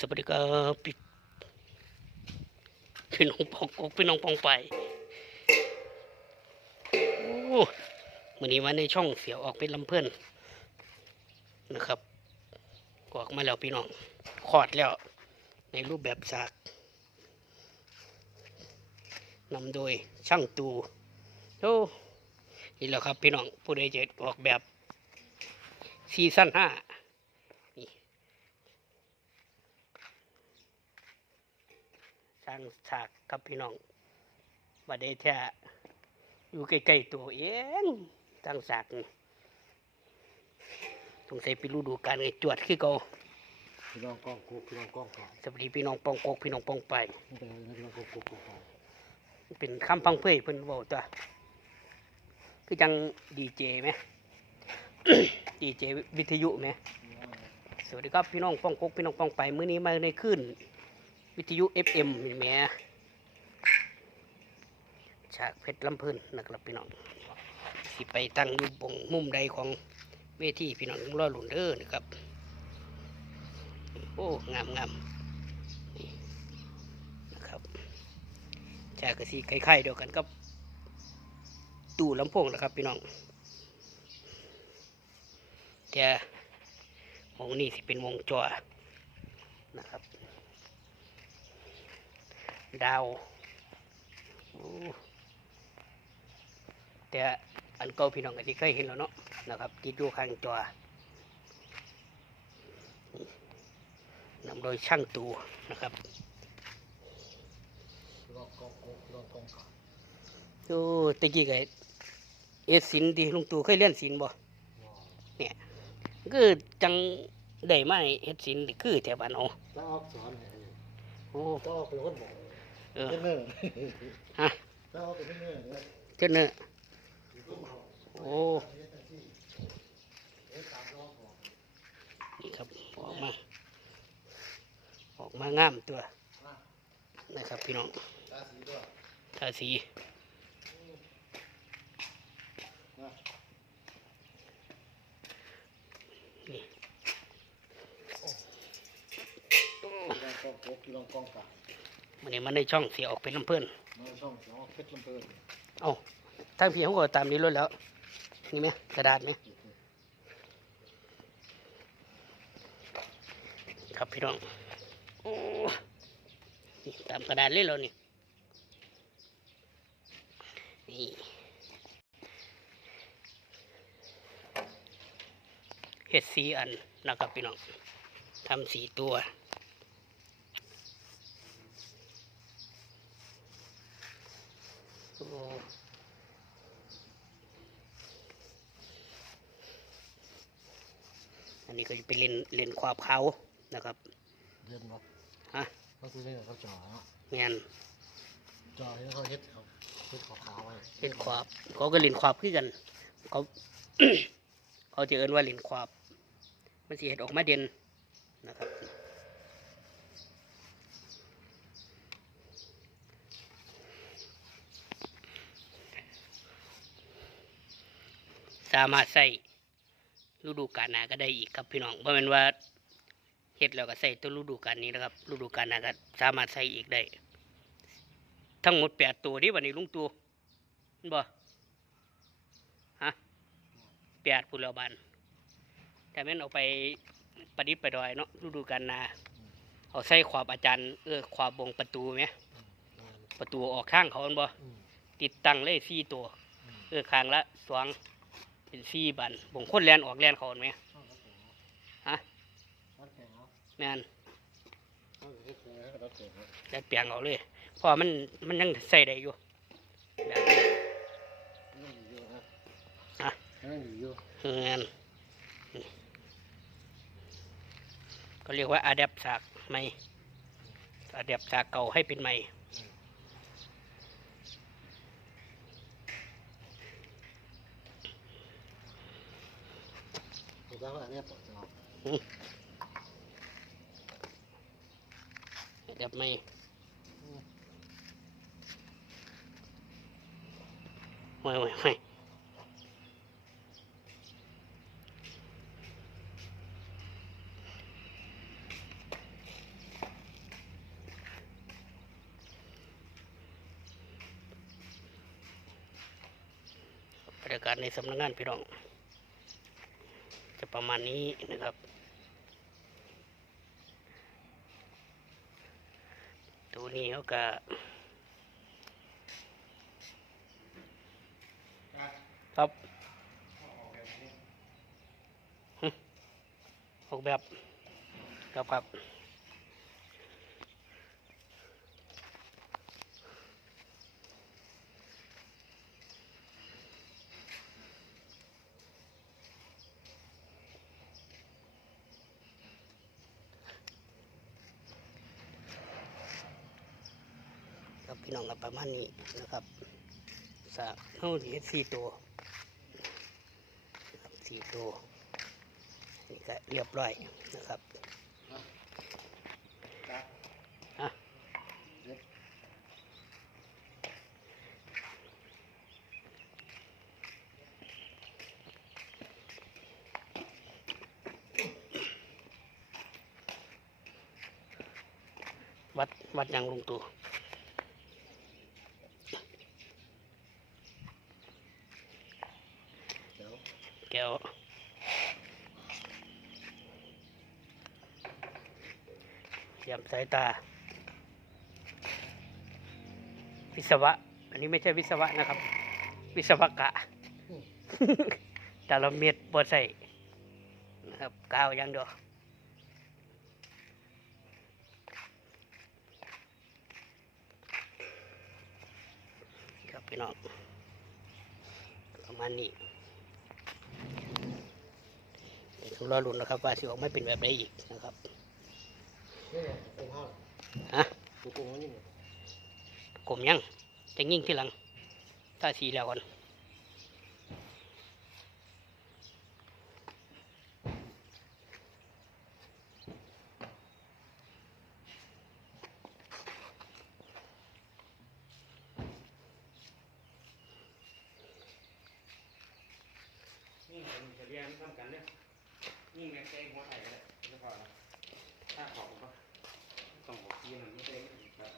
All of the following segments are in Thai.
สวัสดีครับพี่พี่น้องปองกกพี่น้องปองไปโอ้วันนี้มาในช่องเสียวออกเป็นลำเพื่อนนะครับออกมาแล้วพี่น้องขอดแล้ว ในรูปแบบสากนำโดยช่างตูโอ้นี่แหละครับพี่น้องผู้ใดจะออกแบบซีซั่นห้า ส ร้างฉากกับพี่น้องมาได้แท้อยู่ใกล้ๆตัวเองสร้างฉากนี่สงสัยไปรู้ดูการไงจวดคือเก่าพี่น้องกล้องกูพี่น้องกล้องก่อนสวัสดีพี่น้องปองกกพี่น้องปองไปไม่เป็นไรนะพี่น้องกล้องกูกูก่อนเป็นคำพังเพยเพิ่นเว้าตัวคือจังดีเจไหมดีเจวิทยุไหมสวัสดีครับพี่น้องป้องกกพี่น้องป้องไปมื้อนี้มาในคลื่น วิทยุ FM นี่แหม่ฉากเพชรลำเพิ่นนะครับพี่น้องสิไปตั้งอยู่บงมุมใดของเวทีพี่น้องรอหลุนเด้อนะครับ โอ้ งามงามนะครับฉากกสีคล้ายๆเดียวกันกับตู้ลำโพงนะครับพี่น้องแต่วงนี้สิเป็นวงจอนะครับ ดาวโอ้แต่อันเก่าพี่น้องก็ที่เคยเห็นแล้วเนาะนะครับติดอยู่ข้างจอนำโดยช่างตูนะครับพี่น้องกล้องกูพี่น้องกล้องก่อนโอ้ตะกี้ก็เอดศิลป์ที่ลุงตู่เคยเรียนศิลป์บ่ว้าวเนี่ยคือจังได้มาเฮ็ดศิลป์นี่คือแถวบ้านเอาจะออกสอนเนี่ยโอ้จะออก เป็นคนบอกเออเจ้าเนื้อฮะจะออกเป็นเนื้อเนี่ยเจ้าเนื้อโอ้เอ๊ะตามรอบบอกนี่ครับออกมา ออกมางามตัวอะนะครับพี่น้องตาสีด้วยทาสีนะนี่พี่น้องกล้องกูพี่น้องกล้องก่อน มันนี้มันในช่องเสียออกเป็นลำเพื่อนในช่องสองเพชรลำเพินเอ้าทางพี่เขาก็ตามนี้รถแล้วนี่ไหมกระดาษไหมครับพี่น้องโอ้นี่ตามกระดาษเลยเหรอนี่นี่เฮ็ดสีอันนะครับพี่น้องทำสีตัว โอ้อันนี้ก็จะเป็นเลนเลนความเขานะครับเย็นเนาะฮะก็คือเรื่องเขาจ่อเนาะแมนจ่อที่เขาเฮ็ดเขาเฮ็ดขาวๆไว้เลนความเขาก็เลนความคือกัน เขาเขาจะเอิ้นว่าเลนความมันสีเห็ดออกมาเด่นนะครับามารถใส่ฤดูกาลหน้าก็ได้อีกครับพี่น้องเพราะเป็นว่าเฮ็ดแล้วก็ใส่ตัวฤดูกาลนี้นะครับฤดูกาลหน้าก็สามารถใส่อีกได้ ทั้งหมดแปดตัวที่วันนี้ลุงตัวเห็นบ่ฮะแปดผู้แล้วบานแต่แม่นเอาไปประดิษฐ์ประดอยเนาะฤดูกาลหน้าเอาใส่ขวอบอาจารย์เออขวาบบงประตูไหมอืมประตูออกข้างเขาเห็นบ่อืมติดตั้งเลยสี่ตัวอืมเออข้างละสอง เป็นสี่บันบงคนแลนออกแลนเขาเห็นไหมช่องรถแข็งฮะรถแข็งเนาะแม่นช่องรถแข็งรถแข็งเนาะแล้วเปลียงเอาเลยเพราะมันมันยังใส่ได้อยู่แบบนี้ยังดีอยู่นะฮะยังดีอยู่แม่นนี่ก็เรียกว่าอาดับฉากใหม่อาดับฉากเก่าให้เป็นใหม่ เดี๋ยวไม่หวยหวยหวยบรรยากาศในสำนักงานพี่น้อง ประมาณนี้นะครับ ตัวนี้เขาก็ครับออกแบบครับครับ พี่น้องครับประมาณนี้นะครับสากเท่านี้สี่ตัวสี่ตัวนี่ก็เรียบร้อยนะครับวัดวัดยังลงตัว เดี๋ยว แก้วเยี่ยมสายตา วิศวะ อันนี้ไม่ใช่วิศวะนะครับ วิศวกะแต่เราเม็ดบดใส่นะครับกาวอย่างเดียวครับพี่น้องประมาณนี้ เดี๋ยวต้อรอลุ้นนะครับว่าสิออกไม่เป็นแบบใดอีกนะครับฮะกลมยังจะยิ่งที่หลังถ้าสีแล้วก่อนนี่มันจะเรียนทำกันเนี่ย ยิ่งแม็กซ์ใช้หัวไถ่ก็ได้ไม่พอนะถ้าของก็ต้องบอกที่มันไม่ใช่แบบ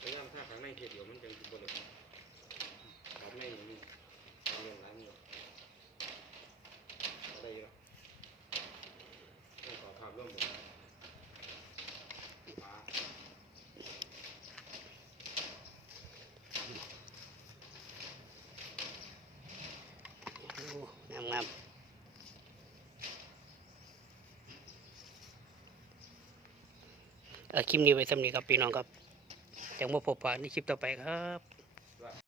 พยายามถ้าข้างในเทียเดียวมันจะอยู่บนเลยครับในนี่เรื่องร้านอยู่อะไรอยู่ต้องขอภาพร่วมหมดปลา โอ้ งามงามเออคลิปนี้ไว้สำนี้ครับพี่น้องครับจังว่าพบปะในคลิปต่อไปครับ